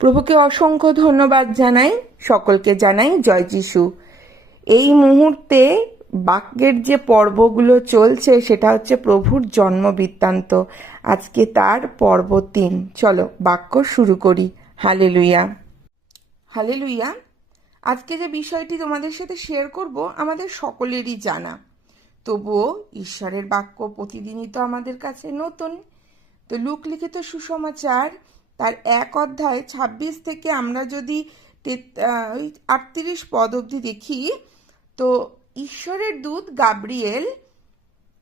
প্রভুকে অসংখ্য ধন্যবাদ জানাই, সকলকে জানাই জয় যিশু। এই মুহূর্তে বাক্যের যে পর্বগুলো চলছে সেটা হচ্ছে প্রভুর জন্ম বৃত্তান্ত। আজকে তার পর্ব 3। চলো বাক্য শুরু করি। Hallelujah, hallelujah. আজকে যে বিষয়টি তোমাদের সাথে শেয়ার করব আমাদের সকলেরই জানা, তবুও ঈশ্বরের বাক্য প্রতিদিনই তো আমাদের কাছে নতুন। তো লূক লিখিত সুসমাচার তার 1 অধ্যায় 26 থেকে আমরা যদি 38 পদ অবধি দেখি, তো ঈশ্বরের দূত গাব্রিয়েল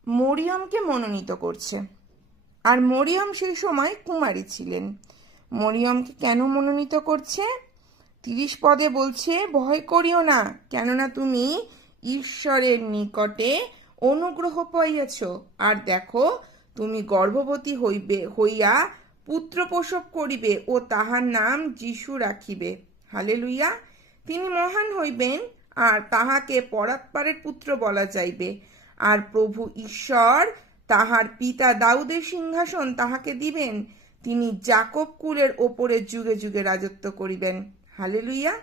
মরিয়মকে মনোনীত করছে। আর মরিয়ম সেই সময় কুমারী ছিলেন। মরিয়মকে কেন মনোনীত করছে? 30 পদে বলছে, ভয় করিও না, কেননা তুমি ঈশ্বরের নিকটে অনুগ্রহ পাইয়াছ। আর দেখো, তুমি গর্ভবতী হইয়া পুত্র প্রসব করিবে ও তাহার নাম যিশু রাখিবে। হালেলুইয়া। তিনি মহান হইবেন আর তাহাকে পরাৎপারের পুত্র বলা যাইবে। আর প্রভু ঈশ্বর তাহার পিতা দাউদের সিংহাসন তাহাকে দিবেন। তিনি যাকব কুলের ওপরে যুগে যুগে রাজত্ব করিবেন। হালেলুইয়া।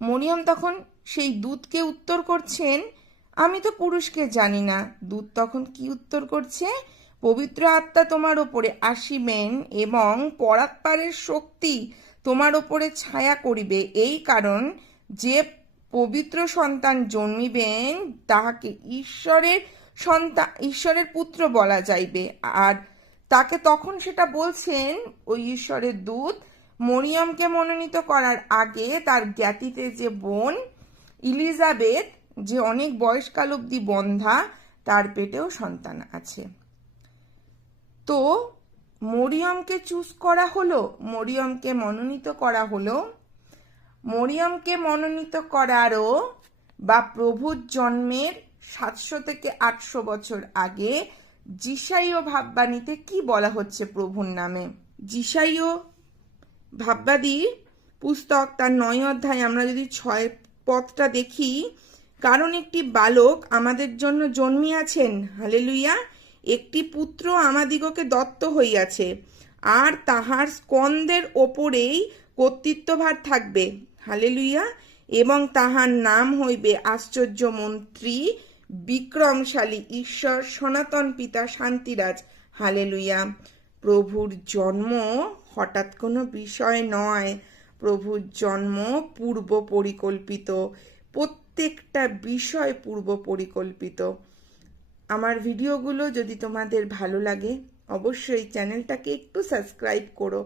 মরিয়ম তখন সেই দূতকে উত্তর করছেন, আমি তো পুরুষকে জানি না। দূত তখন কি উত্তর করছে? পবিত্র আত্মা তোমার ওপরে আসিবেন এবং পরাৎপারের শক্তি তোমার ওপরে ছায়া করিবে। এই কারণ যে পবিত্র সন্তান জন্মিবেন তাহাকে ঈশ্বরের পুত্র বলা যাইবে। আর তাকে তখন সেটা বলছেন ওই ঈশ্বরের দূত মরিয়মকে মনোনীত করার আগে তার জ্ঞাতিতে যে বোন ইলিজাবেথ, যে অনেক বয়সকাল অবধি বন্ধা, তার পেটেও সন্তান আছে। তো মরিয়মকে চুজ করা হলো, মরিয়মকে মনোনীত করা হলো। মরিয়মকে মনোনীত করারও বা প্রভুর জন্মের 700 থেকে 800 বছর আগে যিশাইয় ভাববাণীতে কি বলা হচ্ছে প্রভুর নামে? যিশাইয় ভাববাদী পুস্তক তার 9 অধ্যায় আমরা যদি 6 পদটা দেখি, কারণ একটি বালক আমাদের জন্য জন্মিয়াছেন, হালেলুইয়া, একটি পুত্র আমাদিগকে দত্ত হইয়াছে, আর তাহার স্কন্দের ওপরেই কর্তৃত্বভার থাকবে, হালেলুইয়া, এবং তাহার নাম হইবে আশ্চর্য মন্ত্রী, বিক্রমশালী ঈশ্বর, সনাতন পিতা, শান্তিরাজ। হালেলুইয়া। প্রভুর জন্ম হঠাৎ কোনো বিষয় নয়। প্রভুর জন্ম পূর্ব পরিকল্পিত, প্রত্যেকটা বিষয় পূর্ব পরিকল্পিত। আমার ভিডিওগুলো যদি তোমাদের ভালো লাগে অবশ্যই চ্যানেলটাকে একটু সাবস্ক্রাইব করো,